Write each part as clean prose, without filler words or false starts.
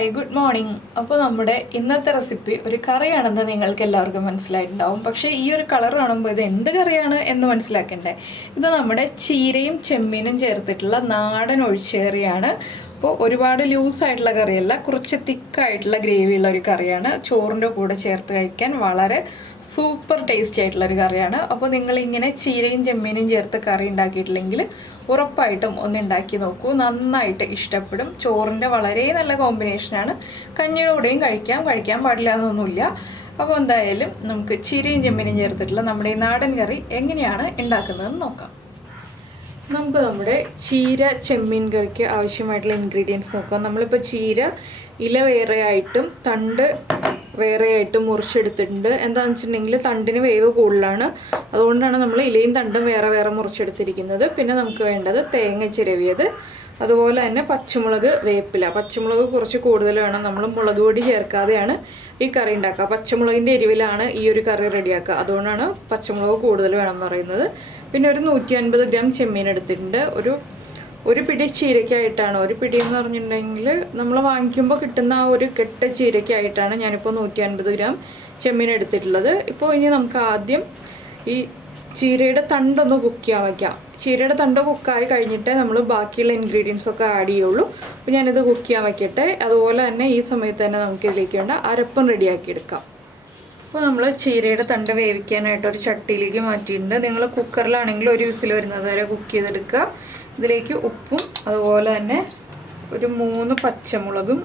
Hi good morning. അപ്പോൾ നമ്മുടെ ഇന്നത്തെ റെസിപ്പി ഒരു കറിയാണെന്ന് നിങ്ങൾക്ക് എല്ലാവർക്കും മനസ്സിലായിട്ടുണ്ടാവും. പക്ഷേ ഈ ഒരു കളർ കാണുമ്പോൾ ഇത് എന്ത് കറിയാണ് എന്ന് മനസ്സിലാക്കണ്ടേ. ഇത് നമ്മുടെ ചീരയും ചെമ്മീനും ചേർത്തിട്ടുള്ള നാടൻ ഒഴിച്ചുകറിയാണ്. അപ്പോൾ ഒരുപാട് ലൂസായിട്ടുള്ള കറിയല്ല, കുറച്ച് തിക്കായിട്ടുള്ള ഗ്രേവിയുള്ള ഒരു കറിയാണ്. ചോറിൻ്റെ കൂടെ ചേർത്ത് കഴിക്കാൻ വളരെ സൂപ്പർ ടേസ്റ്റി ആയിട്ടുള്ളൊരു കറിയാണ്. അപ്പോൾ നിങ്ങളിങ്ങനെ ചീരയും ചെമ്മീനും ചേർത്ത് കറി ഉണ്ടാക്കിയിട്ടില്ലെങ്കിൽ ഉറപ്പായിട്ടും ഒന്ന് ഉണ്ടാക്കി നോക്കൂ, നന്നായിട്ട് ഇഷ്ടപ്പെടും. ചോറിൻ്റെ വളരെ നല്ല കോമ്പിനേഷനാണ്. കഞ്ഞിയുടെ കൂടെയും കഴിക്കാൻ പാടില്ല എന്നൊന്നുമില്ല. അപ്പോൾ എന്തായാലും നമുക്ക് ചീരയും ചെമ്മീനും ചേർത്തിട്ടുള്ള നമ്മുടെ ഈ നാടൻ കറി എങ്ങനെയാണ് ഉണ്ടാക്കുന്നതെന്ന് നോക്കാം. നമുക്ക് നമ്മുടെ ചീര ചെമ്മീൻ കറിക്ക് ആവശ്യമായിട്ടുള്ള ഇൻഗ്രീഡിയൻസ് നോക്കാം. നമ്മളിപ്പോൾ ചീര ഇല വേറെ ആയിട്ടും തണ്ട് വേറെ ആയിട്ടും മുറിച്ചെടുത്തിട്ടുണ്ട്. എന്താണെന്ന് വെച്ചിട്ടുണ്ടെങ്കിൽ തണ്ടിന് വേവ് കൂടുതലാണ്, അതുകൊണ്ടാണ് നമ്മൾ ഇലയും തണ്ടും വേറെ വേറെ മുറിച്ചെടുത്തിരിക്കുന്നത്. പിന്നെ നമുക്ക് വേണ്ടത് തേങ്ങ ചിരവിയത്, അതുപോലെ തന്നെ പച്ചമുളക്, വേപ്പില. പച്ചമുളക് കുറച്ച് കൂടുതൽ വേണം. നമ്മൾ മുളക് പൊടി ചേർക്കാതെയാണ് ഈ കറി ഉണ്ടാക്കുക. പച്ചമുളകിൻ്റെ എരിവിലാണ് ഈ ഒരു കറി റെഡിയാക്കുക, അതുകൊണ്ടാണ് പച്ചമുളക് കൂടുതൽ വേണം എന്ന് പറയുന്നത്. പിന്നെ ഒരു 150 ഗ്രാം ചെമ്മീൻ എടുത്തിട്ടുണ്ട്. ഒരു പിടി ചീരയ്ക്കായിട്ടാണ്. ഒരു പിടി എന്ന് പറഞ്ഞിട്ടുണ്ടെങ്കിൽ നമ്മൾ വാങ്ങിക്കുമ്പോൾ കിട്ടുന്ന ആ ഒരു കെട്ട ചീരയ്ക്കായിട്ടാണ് ഞാനിപ്പോൾ 150 ഗ്രാം ചെമ്മീൻ എടുത്തിട്ടുള്ളത്. ഇപ്പോൾ ഇനി നമുക്ക് ആദ്യം ഈ ചീരയുടെ തണ്ടൊന്ന് കുക്ക് ചെയ്യാൻ വയ്ക്കാം. ചീരയുടെ തണ്ട് കുക്കായി കഴിഞ്ഞിട്ടേ നമ്മൾ ബാക്കിയുള്ള ഇൻഗ്രീഡിയൻസ് ഒക്കെ ആഡ് ചെയ്യുള്ളൂ. അപ്പോൾ ഞാനിത് കുക്ക് ചെയ്യാൻ വയ്ക്കട്ടെ. അതുപോലെ തന്നെ ഈ സമയത്ത് തന്നെ നമുക്ക് ഇതിലേക്ക് വേണ്ട അരപ്പം റെഡിയാക്കി എടുക്കാം. അപ്പോൾ നമ്മൾ ചീരയുടെ തണ്ട് വേവിക്കാനായിട്ട് ഒരു ചട്ടിയിലേക്ക് മാറ്റിയിട്ടുണ്ട്. നിങ്ങൾ കുക്കറിലാണെങ്കിൽ ഒരു വിസിൽ വരുന്നത് വരെ കുക്ക് ചെയ്തെടുക്കുക. ഇതിലേക്ക് ഉപ്പും അതുപോലെ തന്നെ ഒരു 3 പച്ചമുളകും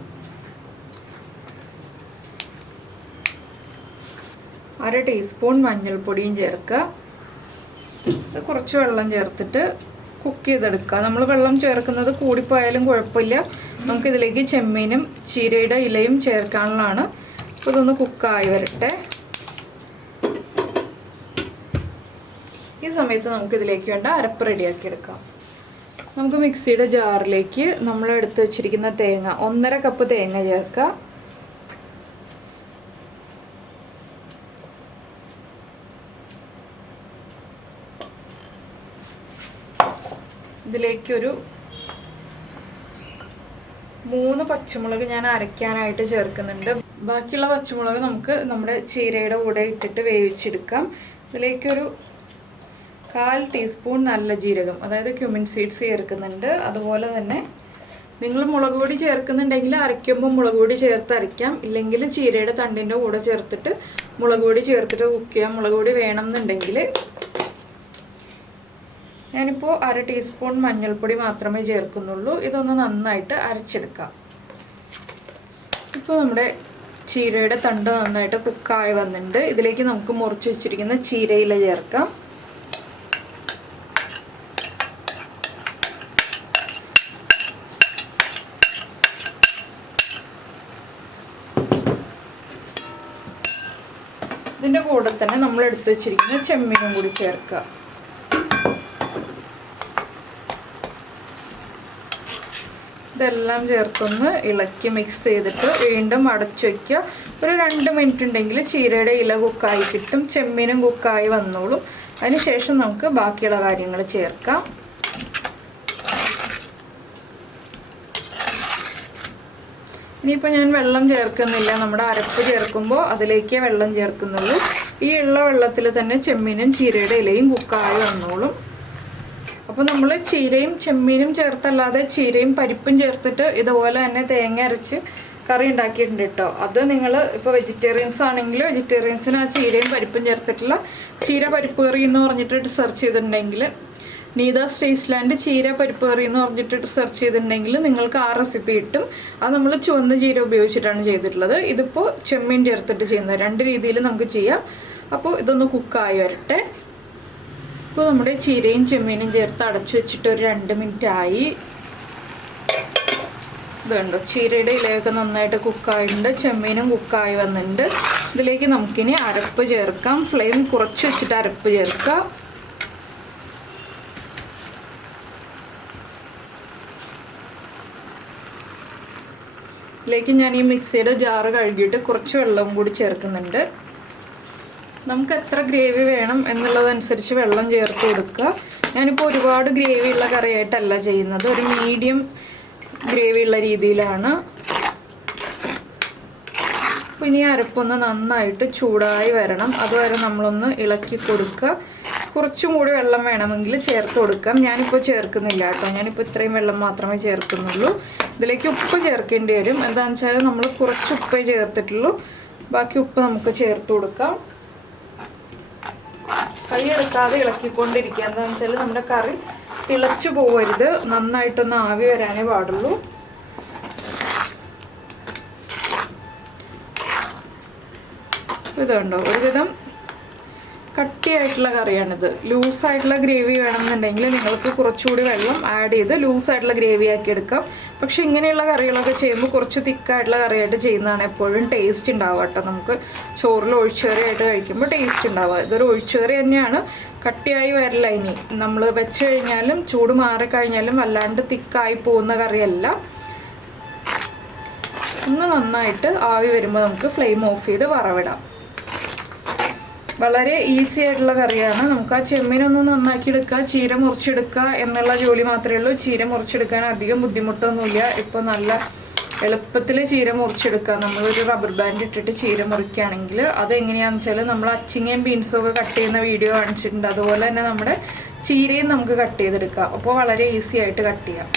1/2 ടീസ്പൂൺ മഞ്ഞൾപ്പൊടിയും ചേർക്കുക. കുറച്ച് വെള്ളം ചേർത്തിട്ട് കുക്ക് ചെയ്തെടുക്കുക. നമ്മൾ വെള്ളം ചേർക്കുന്നത് കൂടിപ്പോയാലും കുഴപ്പമില്ല. നമുക്കിതിലേക്ക് ചെമ്മീനും ചീരയുടെ ഇലയും ചേർക്കാനുള്ളതാണ്. അപ്പോൾ ഇതൊന്ന് കുക്കായി വരട്ടെ. ഈ സമയത്ത് നമുക്കിതിലേക്ക് വേണ്ട അരപ്പ് റെഡിയാക്കി എടുക്കാം. നമുക്ക് മിക്സിയുടെ ജാറിലേക്ക് നമ്മൾ എടുത്ത് വെച്ചിരിക്കുന്ന തേങ്ങ, 1.5 കപ്പ് തേങ്ങ ചേർക്കുക. ഇതിലേക്കൊരു 3 പച്ചമുളക് ഞാൻ അരയ്ക്കാനായിട്ട് ചേർക്കുന്നുണ്ട്. ബാക്കിയുള്ള പച്ചമുളക് നമുക്ക് നമ്മുടെ ചീരയുടെ കൂടെ ഇട്ടിട്ട് വേവിച്ചെടുക്കാം. ഇതിലേക്കൊരു 1/4 ടീസ്പൂൺ നല്ല ജീരകം, അതായത് ക്യുമിൻ സീഡ്സ് ചേർക്കുന്നുണ്ട്. അതുപോലെ തന്നെ നിങ്ങൾ മുളക് പൊടി ചേർക്കുന്നുണ്ടെങ്കിൽ അരയ്ക്കുമ്പോൾ മുളക് പൊടി ചേർത്ത് അരയ്ക്കാം, ഇല്ലെങ്കിൽ ചീരയുടെ തണ്ടിൻ്റെ കൂടെ ചേർത്തിട്ട് മുളക് പൊടി ചേർത്തിട്ട് കുക്ക് ചെയ്യാം. മുളക് പൊടി വേണം എന്നുണ്ടെങ്കിൽ ഞാനിപ്പോൾ 1/2 ടീസ്പൂൺ മഞ്ഞൾപ്പൊടി മാത്രമേ ചേർക്കുന്നുള്ളൂ. ഇതൊന്ന് നന്നായിട്ട് അരച്ചെടുക്കാം. ഇപ്പോൾ നമ്മുടെ ചീരയുടെ തണ്ട് നന്നായിട്ട് കുക്കായി വന്നിട്ടുണ്ട്. ഇതിലേക്ക് നമുക്ക് മുറിച്ച് വെച്ചിരിക്കുന്ന ചീരയില ചേർക്കാം. ഇതിൻ്റെ കൂടെ തന്നെ നമ്മൾ എടുത്തു വെച്ചിരിക്കുന്ന ചെമ്മീനും കൂടി ചേർക്കുക. ഇതെല്ലാം ചേർത്തൊന്ന് ഇളക്കി മിക്സ് ചെയ്തിട്ട് വീണ്ടും അടച്ചു വയ്ക്കുക. ഒരു 2 മിനിറ്റ് ഉണ്ടെങ്കിൽ ചീരയുടെ ഇല കുക്കായി കിട്ടും, ചെമ്മീനും കുക്കായി വന്നോളും. അതിനുശേഷം നമുക്ക് ബാക്കിയുള്ള കാര്യങ്ങൾ ചേർക്കാം. ഇനിയിപ്പോൾ ഞാൻ വെള്ളം ചേർക്കുന്നില്ല. നമ്മുടെ അരപ്പ് ചേർക്കുമ്പോൾ അതിലേക്ക് വെള്ളം ചേർക്കുന്നുള്ളൂ. ഈ ഉള്ള വെള്ളത്തിൽ തന്നെ ചെമ്മീനും ചീരയുടെ ഇലയും കുക്കായി വന്നോളും. അപ്പോൾ നമ്മൾ ചീരയും ചെമ്മീനും ചേർത്തല്ലാതെ ചീരയും പരിപ്പും ചേർത്തിട്ട് ഇതുപോലെ തന്നെ തേങ്ങ അരച്ച് കറി ഉണ്ടാക്കിയിട്ടുണ്ട് കേട്ടോ. അത് നിങ്ങൾ ഇപ്പോൾ വെജിറ്റേറിയൻസ് ആണെങ്കിൽ വെജിറ്റേറിയൻസിന് ആ ചീരയും പരിപ്പും ചേർത്തിട്ടുള്ള ചീര പരിപ്പ് കറി എന്ന് പറഞ്ഞിട്ട് സെർച്ച് ചെയ്തിട്ടുണ്ടെങ്കിൽ, നീതാസ് ടേസ്റ്റ്ലാൻഡ് ചീര പരിപ്പ് കറി എന്ന് പറഞ്ഞിട്ട് സെർച്ച് ചെയ്തിട്ടുണ്ടെങ്കിൽ നിങ്ങൾക്ക് ആ റെസിപ്പി കിട്ടും. അത് നമ്മൾ ചുവന്ന ചീര ഉപയോഗിച്ചിട്ടാണ് ചെയ്തിട്ടുള്ളത്. ഇതിപ്പോൾ ചെമ്മീൻ ചേർത്തിട്ട് ചെയ്യുന്നത്. 2 രീതിയിൽ നമുക്ക് ചെയ്യാം. അപ്പോൾ ഇതൊന്ന് കുക്കായി വരട്ടെ. ഇപ്പോൾ നമ്മുടെ ചീരയും ചെമ്മീനും ചേർത്ത് അടച്ചു വെച്ചിട്ട് ഒരു 2 മിനിറ്റ് ആയി. ഇതുണ്ടോ, ചീരയുടെ ഇലയൊക്കെ നന്നായിട്ട് കുക്കായിട്ടുണ്ട്, ചെമ്മീനും കുക്കായി വന്നിട്ടുണ്ട്. ഇതിലേക്ക് നമുക്കിനി അരപ്പ് ചേർക്കാം. ഫ്ലെയിം കുറച്ച് വെച്ചിട്ട് അരപ്പ് ചേർക്കാം. ഇതിലേക്ക് ഞാൻ ഈ മിക്സിയുടെ ജാറ് കഴുകിയിട്ട് കുറച്ച് വെള്ളം കൂടി ചേർക്കുന്നുണ്ട്. നമുക്ക് എത്ര ഗ്രേവി വേണം എന്നുള്ളതനുസരിച്ച് വെള്ളം ചേർത്ത് കൊടുക്കുക. ഞാനിപ്പോൾ ഒരുപാട് ഗ്രേവിയുള്ള കറിയായിട്ടല്ല ചെയ്യുന്നത്, ഒരു മീഡിയം ഗ്രേവിയുള്ള രീതിയിലാണ്. അപ്പോൾ ഇനി അരപ്പൊന്ന് നന്നായിട്ട് ചൂടായി വരണം. അതുവരെ നമ്മളൊന്ന് ഇളക്കി കൊടുക്കുക. കുറച്ചും കൂടി വെള്ളം വേണമെങ്കിൽ ചേർത്ത് കൊടുക്കാം. ഞാനിപ്പോൾ ചേർക്കുന്നില്ല കേട്ടോ. ഞാനിപ്പോൾ ഇത്രയും വെള്ളം മാത്രമേ ചേർക്കുന്നുള്ളൂ. ഇതിലേക്ക് ഉപ്പ് ചേർക്കേണ്ടി വരും. എന്താണെന്ന് വെച്ചാൽ നമ്മൾ കുറച്ച് ഉപ്പേ ചേർത്തിട്ടുള്ളൂ. ബാക്കി ഉപ്പ് നമുക്ക് ചേർത്ത് കൊടുക്കാം. കൈയെടുക്കാതെ ഇളക്കിക്കൊണ്ടിരിക്കുക. എന്താണെന്ന് വെച്ചാൽ നമ്മുടെ കറി തിളച്ചു പോകരുത്. നന്നായിട്ടൊന്ന് ആവി വരാനേ പാടുള്ളൂ. ഇതുണ്ടോ, ഒരുവിധം കട്ടിയായിട്ടുള്ള കറിയാണിത്. ലൂസായിട്ടുള്ള ഗ്രേവി വേണമെന്നുണ്ടെങ്കിൽ നിങ്ങൾക്ക് കുറച്ചുകൂടി വെള്ളം ആഡ് ചെയ്ത് ലൂസായിട്ടുള്ള ഗ്രേവി ആക്കി എടുക്കാം. പക്ഷെ ഇങ്ങനെയുള്ള കറികളൊക്കെ ചെയ്യുമ്പോൾ കുറച്ച് തിക്കായിട്ടുള്ള കറിയായിട്ട് ചെയ്യുന്നതാണ് എപ്പോഴും ടേസ്റ്റ് ഉണ്ടാവുക കേട്ടോ. നമുക്ക് ചോറിൽ ഒഴിച്ചുകറിയായിട്ട് കഴിക്കുമ്പോൾ ടേസ്റ്റ് ഉണ്ടാവുക. ഇതൊരു ഒഴിച്ചുകറി തന്നെയാണ്, കട്ടിയായി വരില്ല. ഇനി നമ്മൾ വെച്ച് കഴിഞ്ഞാലും ചൂട് മാറിക്കഴിഞ്ഞാലും വല്ലാണ്ട് തിക്കായി പോകുന്ന കറിയല്ല. ഒന്ന് നന്നായിട്ട് ആവി വരുമ്പോൾ നമുക്ക് ഫ്ലെയിം ഓഫ് ചെയ്ത് വറവിടാം. വളരെ ഈസി ആയിട്ടുള്ള കറിയാണ്. നമുക്ക് ആ ചെമ്മീനൊന്ന് നന്നാക്കി എടുക്കുക, ചീര മുറിച്ചെടുക്കുക എന്നുള്ള ജോലി മാത്രമേ ഉള്ളൂ. ചീര മുറിച്ചെടുക്കാൻ അധികം ബുദ്ധിമുട്ടൊന്നുമില്ല. ഇപ്പോൾ നല്ല എളുപ്പത്തിൽ ചീര മുറിച്ചെടുക്കുക. നമ്മളൊരു റബ്ബർ ബാൻഡ് ഇട്ടിട്ട് ചീര മുറിക്കുകയാണെങ്കിൽ അതെങ്ങനെയാണെന്ന് വെച്ചാൽ നമ്മൾ അച്ചിങ്ങയും ബീൻസും ഒക്കെ കട്ട് ചെയ്യുന്ന വീഡിയോ കാണിച്ചിട്ടുണ്ട്. അതുപോലെ തന്നെ നമ്മുടെ ചീരയും നമുക്ക് കട്ട് ചെയ്തെടുക്കാം. അപ്പോൾ വളരെ ഈസി ആയിട്ട് കട്ട് ചെയ്യാം.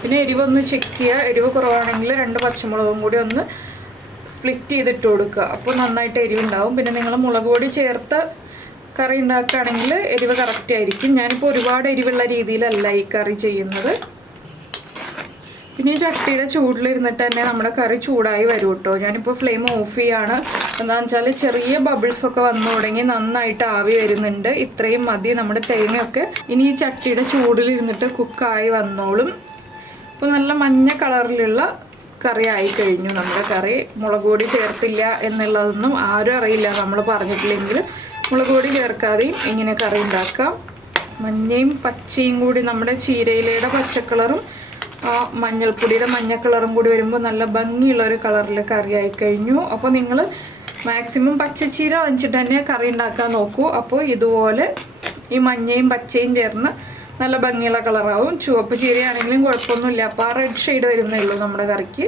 പിന്നെ എരിവൊന്ന് ചെക്ക് ചെയ്യുക. എരിവ് കുറവാണെങ്കിൽ 2 പച്ചമുളകും കൂടി ഒന്ന് സ്പ്ലിറ്റ് ചെയ്തിട്ട് കൊടുക്കുക. അപ്പോൾ നന്നായിട്ട് എരിവുണ്ടാവും. പിന്നെ നിങ്ങൾ മുളക് പൊടി ചേർത്ത് കറി ഉണ്ടാക്കുകയാണെങ്കിൽ എരിവ് കറക്റ്റ് ആയിരിക്കും. ഞാനിപ്പോൾ ഒരുപാട് എരിവുള്ള രീതിയിലല്ല ഈ കറി ചെയ്യുന്നത്. പിന്നെ ഈ ചട്ടിയുടെ ചൂടിലിരുന്നിട്ട് തന്നെ നമ്മുടെ കറി ചൂടായി വരും കേട്ടോ. ഞാനിപ്പോൾ ഫ്ലെയിം ഓഫ് ചെയ്യാണ്. എന്താണെന്ന് വെച്ചാൽ ചെറിയ ബബിൾസൊക്കെ വന്നു തുടങ്ങി, നന്നായിട്ട് ആവി വരുന്നുണ്ട്. ഇത്രയും മതി നമ്മുടെ തേങ്ങയൊക്കെ. ഇനി ഈ ചട്ടിയുടെ ചൂടിലിരുന്നിട്ട് കുക്കായി വന്നോളും. ഇപ്പോൾ നല്ല മഞ്ഞ കളറിലുള്ള കറി ആയി കഴിഞ്ഞു നമ്മുടെ കറി. മുളക് പൊടി ചേർത്തില്ല എന്നുള്ളതൊന്നും ആരും അറിയില്ല. നമ്മൾ പറഞ്ഞിട്ടില്ലെങ്കിൽ മുളക് പൊടി ചേർക്കാതെയും ഇങ്ങനെ കറി ഉണ്ടാക്കാം. മഞ്ഞയും പച്ചയും കൂടി നമ്മുടെ ചീരയിലയുടെ പച്ചക്കളറും മഞ്ഞൾപ്പൊടിയുടെ മഞ്ഞ കളറും കൂടി വരുമ്പോൾ നല്ല ഭംഗിയുള്ളൊരു കളറിൽ കറി ആയി കഴിഞ്ഞു. അപ്പോൾ നിങ്ങൾ മാക്സിമം പച്ചച്ചീര വാങ്ങിച്ചിട്ട് തന്നെ കറി ഉണ്ടാക്കാൻ നോക്കൂ. അപ്പോൾ ഇതുപോലെ ഈ മഞ്ഞയും പച്ചയും ചേർന്ന് നല്ല ഭംഗിയുള്ള കളറാവും. ചുവപ്പ് ചീരയാണെങ്കിലും കുഴപ്പമൊന്നുമില്ല. അപ്പോൾ ആ റെഡ് ഷെയ്ഡ് വരുന്നേ ഉള്ളൂ നമ്മുടെ കറിക്ക്.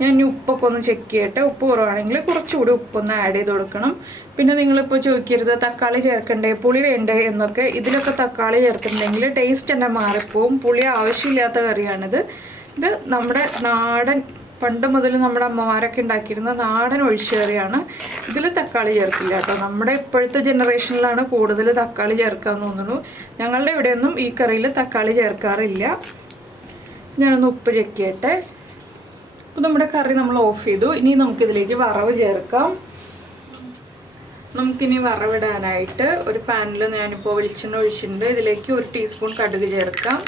ഞാൻ ഇനി ഉപ്പൊക്കെ ഒന്ന് ചെക്ക് ചെയ്യട്ടെ. ഉപ്പ് കുറവാണെങ്കിൽ കുറച്ചുകൂടി ഉപ്പൊന്ന് ആഡ് ചെയ്ത് കൊടുക്കണം. പിന്നെ നിങ്ങളിപ്പോൾ ചോദിക്കരുത് തക്കാളി ചേർക്കണ്ടേ, പുളി വേണ്ടേ എന്നൊക്കെ. ഇതിലൊക്കെ തക്കാളി ചേർത്തിട്ടുണ്ടെങ്കിൽ ടേസ്റ്റ് തന്നെ മാറിപ്പോവും. പുളി ആവശ്യമില്ലാത്ത കറിയാണിത്. ഇത് നമ്മുടെ നാടൻ, പണ്ട് മുതൽ നമ്മുടെ അമ്മമാരൊക്കെ ഉണ്ടാക്കിയിരുന്ന നാടൻ ഒഴിച്ചുകറിയാണ്. ഇതിൽ തക്കാളി ചേർക്കില്ല കേട്ടോ. നമ്മുടെ ഇപ്പോഴത്തെ ജനറേഷനിലാണ് കൂടുതൽ തക്കാളി ചേർക്കാൻ തോന്നുന്നു. ഞങ്ങളുടെ ഇവിടെയൊന്നും ഈ കറിയിൽ തക്കാളി ചേർക്കാറില്ല. ഞാനൊന്ന് ഉപ്പ് ചെക്ക് ചെയ്യട്ടെ. അപ്പോൾ നമ്മുടെ കറി നമ്മൾ ഓഫ് ചെയ്തു. ഇനി നമുക്കിതിലേക്ക് വറവ് ചേർക്കാം. നമുക്കിനി വറവിടാനായിട്ട് ഒരു പാനിൽ ഞാനിപ്പോൾ വെളിച്ചെണ്ണ ഒഴിച്ചിട്ടുണ്ട്. ഇതിലേക്ക് 1 ടീസ്പൂൺ കടുക് ചേർക്കാം.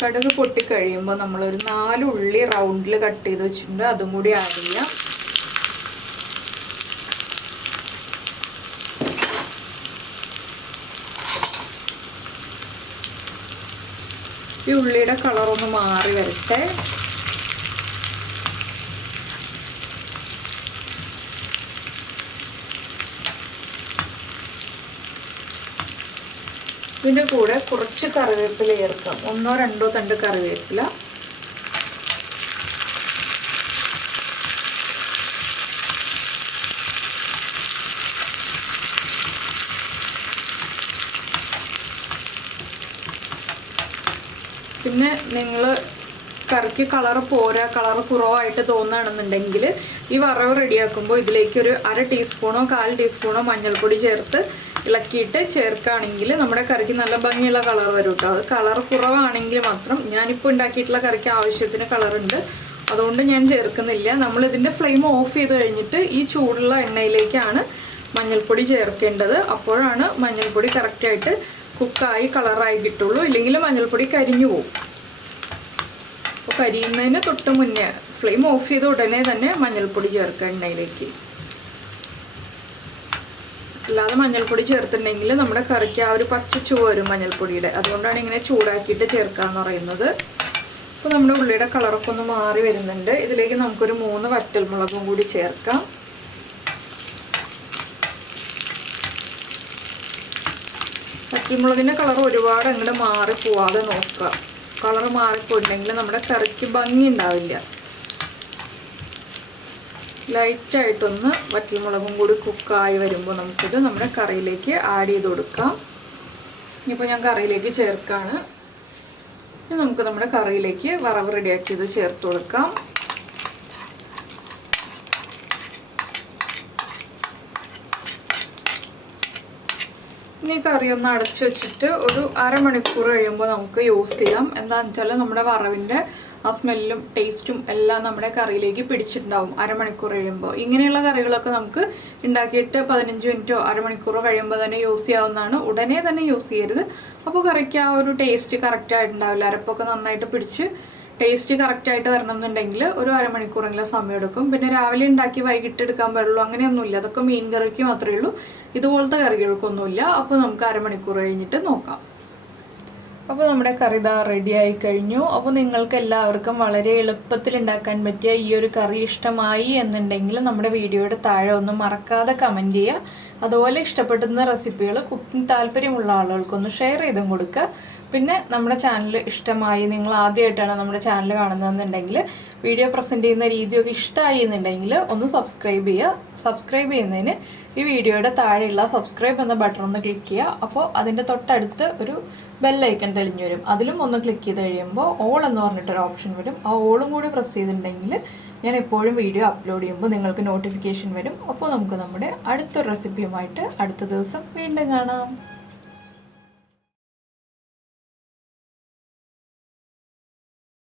കടുക് പൊട്ടിക്കഴിയുമ്പോൾ നമ്മളൊരു 4 ഉള്ളി റൗണ്ടിൽ കട്ട് ചെയ്ത് വെച്ചിട്ടുണ്ട്. അതും കൂടി ആഡ് ചെയ്യാം. ഈ ഉള്ളിയുടെ കളറൊന്ന് മാറി വരട്ടെ. ഇതിൻ്റെ കൂടെ കുറച്ച് കറിവേപ്പില ചേർക്കാം. 1 or 2 തണ്ട് കറിവേപ്പില. പിന്നെ നിങ്ങൾ കറിക്ക് കളർ പോരാ, കളർ കുറവായിട്ട് തോന്നുകയാണെന്നുണ്ടെങ്കിൽ ഈ വറവ് റെഡിയാക്കുമ്പോൾ ഇതിലേക്ക് ഒരു 1/2 ടീസ്പൂണോ 1/4 ടീസ്പൂണോ മഞ്ഞൾപ്പൊടി ചേർത്ത് ഇളക്കിയിട്ട് ചേർക്കുകയാണെങ്കിൽ നമ്മുടെ കറിക്ക് നല്ല ഭംഗിയുള്ള കളർ വരും കേട്ടോ. അത് കളർ കുറവാണെങ്കിൽ മാത്രം, ഞാനിപ്പോൾ ഉണ്ടാക്കിയിട്ടുള്ള കറിക്ക് ആവശ്യത്തിന് കളറുണ്ട്, അതുകൊണ്ട് ഞാൻ ചേർക്കുന്നില്ല. നമ്മളിതിൻ്റെ ഫ്ലെയിം ഓഫ് ചെയ്ത് കഴിഞ്ഞിട്ട് ഈ ചൂടുള്ള എണ്ണയിലേക്കാണ് മഞ്ഞൾപ്പൊടി ചേർക്കേണ്ടത്. അപ്പോഴാണ് മഞ്ഞൾപ്പൊടി കറക്റ്റായിട്ട് കുക്കായി കളറായി കിട്ടുള്ളൂ. ഇല്ലെങ്കിൽ മഞ്ഞൾപ്പൊടി കരിഞ്ഞു പോകും. അപ്പോൾ കരിയുന്നതിന് തൊട്ട് മുന്നേ ഫ്ലെയിം ഓഫ് ചെയ്ത ഉടനെ തന്നെ മഞ്ഞൾപ്പൊടി ചേർക്കുക എണ്ണയിലേക്ക്. അല്ലാതെ മഞ്ഞൾപ്പൊടി ചേർത്തിട്ടുണ്ടെങ്കിൽ നമ്മുടെ കറിക്ക് ആ ഒരു പച്ച ചുവ വരും മഞ്ഞൾപ്പൊടിയുടെ. അതുകൊണ്ടാണ് ഇങ്ങനെ ചൂടാക്കിയിട്ട് ചേർക്കാമെന്ന് പറയുന്നത്. അപ്പോൾ നമ്മുടെ ഉള്ളിയുടെ കളറൊക്കെ ഒന്ന് മാറി വരുന്നുണ്ട്. ഇതിലേക്ക് നമുക്കൊരു 3 വറ്റൽമുളകും കൂടി ചേർക്കാം. വറ്റൽമുളകിൻ്റെ കളർ ഒരുപാട് അങ്ങോട്ട് മാറിപ്പോവാതെ നോക്കുക. കളർ മാറിപ്പോയിട്ടുണ്ടെങ്കിൽ നമ്മുടെ കറിക്ക് ഭംഗി ഉണ്ടാവില്ല. ലൈറ്റായിട്ടൊന്ന് വറ്റൽമുളകും കൂടി കുക്കായി വരുമ്പോൾ നമുക്കിത് നമ്മുടെ കറിയിലേക്ക് ആഡ് ചെയ്ത് കൊടുക്കാം. ഇനിയിപ്പോൾ ഞാൻ കറിയിലേക്ക് ചേർക്കാണ്. ഇനി നമുക്ക് നമ്മുടെ കറിയിലേക്ക് വറവ് റെഡിയാക്കിയത് ചേർത്ത് കൊടുക്കാം. ഇനി കറി ഒന്ന് അടച്ചു വെച്ചിട്ട് ഒരു അരമണിക്കൂർ കഴിയുമ്പോൾ നമുക്ക് യൂസ് ചെയ്യാം. എന്താണെന്ന് വെച്ചാൽ നമ്മുടെ വറവിൻ്റെ ആ സ്മെല്ലും ടേസ്റ്റും എല്ലാം നമ്മുടെ കറിയിലേക്ക് പിടിച്ചിട്ടുണ്ടാവും അരമണിക്കൂർ കഴിയുമ്പോൾ. ഇങ്ങനെയുള്ള കറികളൊക്കെ നമുക്ക് ഉണ്ടാക്കിയിട്ട് 15 മിനിറ്റോ അരമണിക്കൂറോ കഴിയുമ്പോൾ തന്നെ യൂസ് ചെയ്യാവുന്നതാണ്. ഉടനെ തന്നെ യൂസ് ചെയ്യരുത്. അപ്പോൾ കറിക്ക് ആ ഒരു ടേസ്റ്റ് കറക്റ്റായിട്ടുണ്ടാവില്ല. അരപ്പൊക്കെ നന്നായിട്ട് പിടിച്ച് ടേസ്റ്റ് കറക്റ്റായിട്ട് വരണം എന്നുണ്ടെങ്കിൽ ഒരു അരമണിക്കൂറെങ്കിലും സമയം എടുക്കും. പിന്നെ രാവിലെ ഉണ്ടാക്കി വൈകിട്ട് എടുക്കാൻ പാടുള്ളൂ അങ്ങനെയൊന്നുമില്ല. അതൊക്കെ മീൻ കറിക്ക് മാത്രമേ ഉള്ളൂ. ഇതുപോലത്തെ കറികൾക്കൊന്നുമില്ല. അപ്പോൾ നമുക്ക് അരമണിക്കൂർ കഴിഞ്ഞിട്ട് നോക്കാം. അപ്പോൾ നമ്മുടെ കറി ഇതാ റെഡി ആയി കഴിഞ്ഞു. അപ്പോൾ നിങ്ങൾക്ക് എല്ലാവർക്കും വളരെ എളുപ്പത്തിൽ ഉണ്ടാക്കാൻ പറ്റിയ ഈ ഒരു കറി ഇഷ്ടമായി എന്നുണ്ടെങ്കിൽ നമ്മുടെ വീഡിയോയുടെ താഴെ ഒന്നും മറക്കാതെ കമൻറ്റ് ചെയ്യുക. അതുപോലെ ഇഷ്ടപ്പെടുന്ന റെസിപ്പികൾ കുക്കിംഗ് താല്പര്യമുള്ള ആളുകൾക്കൊന്ന് ഷെയർ ചെയ്തും കൊടുക്കുക. പിന്നെ നമ്മുടെ ചാനൽ ഇഷ്ടമായി, നിങ്ങൾ ആദ്യമായിട്ടാണ് നമ്മുടെ ചാനൽ കാണുന്നതെന്നുണ്ടെങ്കിൽ വീഡിയോ പ്രസൻറ്റ് ചെയ്യുന്ന രീതിയൊക്കെ ഇഷ്ടമായി എന്നുണ്ടെങ്കിൽ ഒന്ന് സബ്സ്ക്രൈബ് ചെയ്യുക. സബ്സ്ക്രൈബ് ചെയ്യുന്നതിന് ഈ വീഡിയോയുടെ താഴെയുള്ള സബ്സ്ക്രൈബ് എന്ന ബട്ടൺ ഒന്ന് ക്ലിക്ക് ചെയ്യുക. അപ്പോൾ അതിൻ്റെ തൊട്ടടുത്ത് ഒരു ബെല്ലൈക്കൺ തെളിഞ്ഞു വരും. അതിലും ഒന്ന് ക്ലിക്ക് ചെയ്ത് കഴിയുമ്പോൾ ഓൾ എന്ന് പറഞ്ഞിട്ടൊരു ഓപ്ഷൻ വരും. ആ ഓളും കൂടി പ്രസ് ചെയ്തിട്ടുണ്ടെങ്കിൽ ഞാൻ എപ്പോഴും വീഡിയോ അപ്ലോഡ് ചെയ്യുമ്പോൾ നിങ്ങൾക്ക് നോട്ടിഫിക്കേഷൻ വരും. അപ്പോൾ നമുക്ക് നമ്മുടെ അടുത്തൊരു റെസിപ്പിയുമായിട്ട് അടുത്ത ദിവസം വീണ്ടും കാണാം.